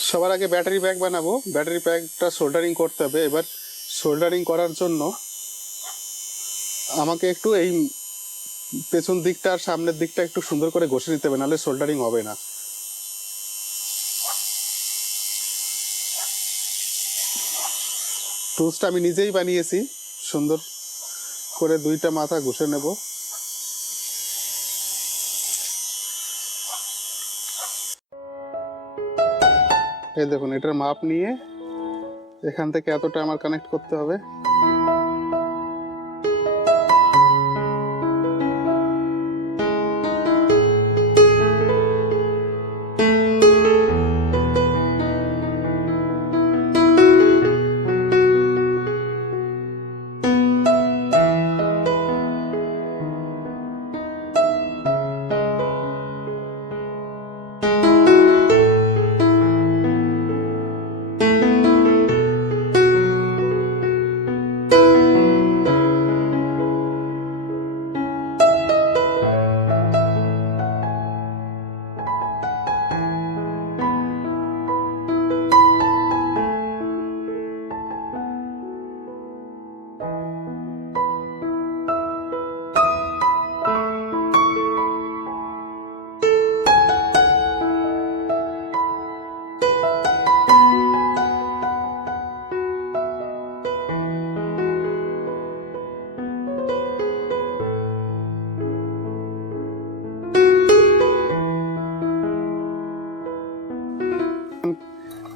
সবার আগে battery pack বানাবো। ব্যাটারি প্যাকটা সোল্ডারিং করতে হবে। এবার সোল্ডারিং করার জন্য আমাকে একটু এই পেছন দিকটা আর সামনের দিকটা একটু সুন্দর করে ঘষে নিতে হবে, নাহলে সোল্ডারিং হবে না। টুলসটা আমি নিজেই বানিয়েছি, সুন্দর করে দুইটা মাথা ঘষে নেব। এই দেখুন, এটার মাপ নিয়ে এখান থেকে এতটা আমার কানেক্ট করতে হবে।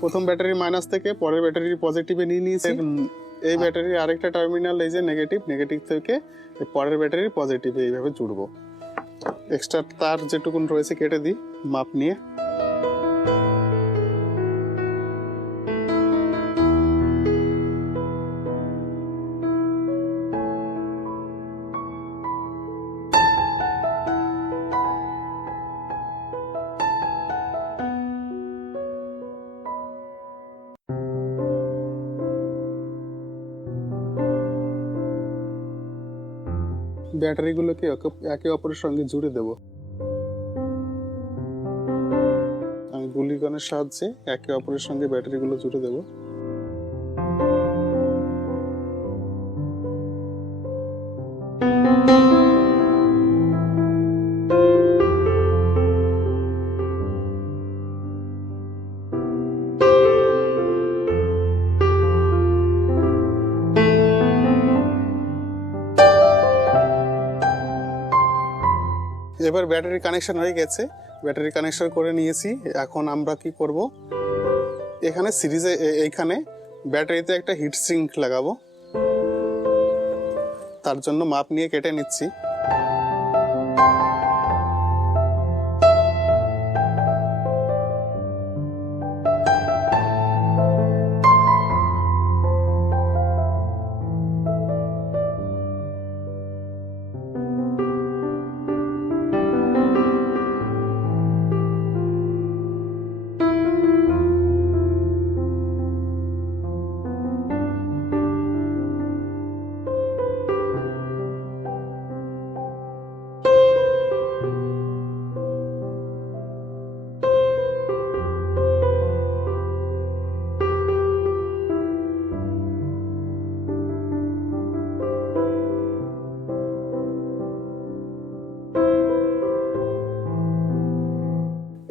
প্রথম ব্যাটারির মাইনাস থেকে পরের ব্যাটারির পজিটিভে নিয়ে নিয়েছি। এই ব্যাটারির আরেকটা টার্মিনাল এই যে নেগেটিভ থেকে পরের ব্যাটারির পজিটিভে এইভাবে জুড়বো। এক্সট্রা তার যেটুকুন রয়েছে কেটে দিই মাপ নিয়ে। ব্যাটারিগুলোকে একে অপরের সঙ্গে জুড়ে দেব। আমি গুলিগনের সাহায্যে একে অপরের সঙ্গে ব্যাটারিগুলো জুড়ে দেব। এবার ব্যাটারি কানেকশন হয়ে গেছে, ব্যাটারি কানেকশন করে নিয়েছি। এখন আমরা কি করব, এখানে সিরিজে এইখানে ব্যাটারিতে একটা হিট সিঙ্ক লাগাবো। তার জন্য মাপ নিয়ে কেটে নিচ্ছি।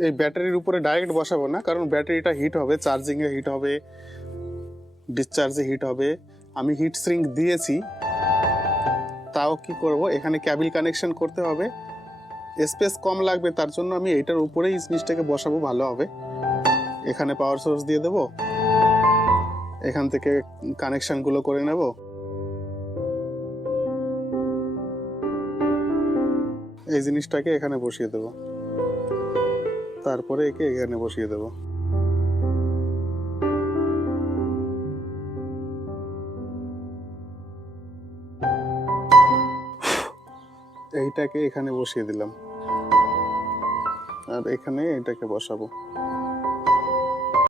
এই ব্যাটারির উপরে ডাইরেক্ট বসাবো না, কারণ ব্যাটারিটা হিট হবে, চার্জিংয়ে হিট হবে, ডিসচার্জে হিট হবে। আমি হিট সিঙ্ক দিয়েছি, তাও কি করব, এখানে ক্যাবিল কানেকশন করতে হবে, স্পেস কম লাগবে, তার জন্য আমি এইটার উপরেই জিনিসটাকে বসাবো, ভালো হবে। এখানে পাওয়ার সোর্স দিয়ে দেব, এখান থেকে কানেকশনগুলো করে নেব। এই জিনিসটাকে এখানে বসিয়ে দেব, তারপরে একে এখানে বসিয়ে দেব। এইটাকে এখানে বসিয়ে দিলাম, আর এখানে এটাকে বসাবো।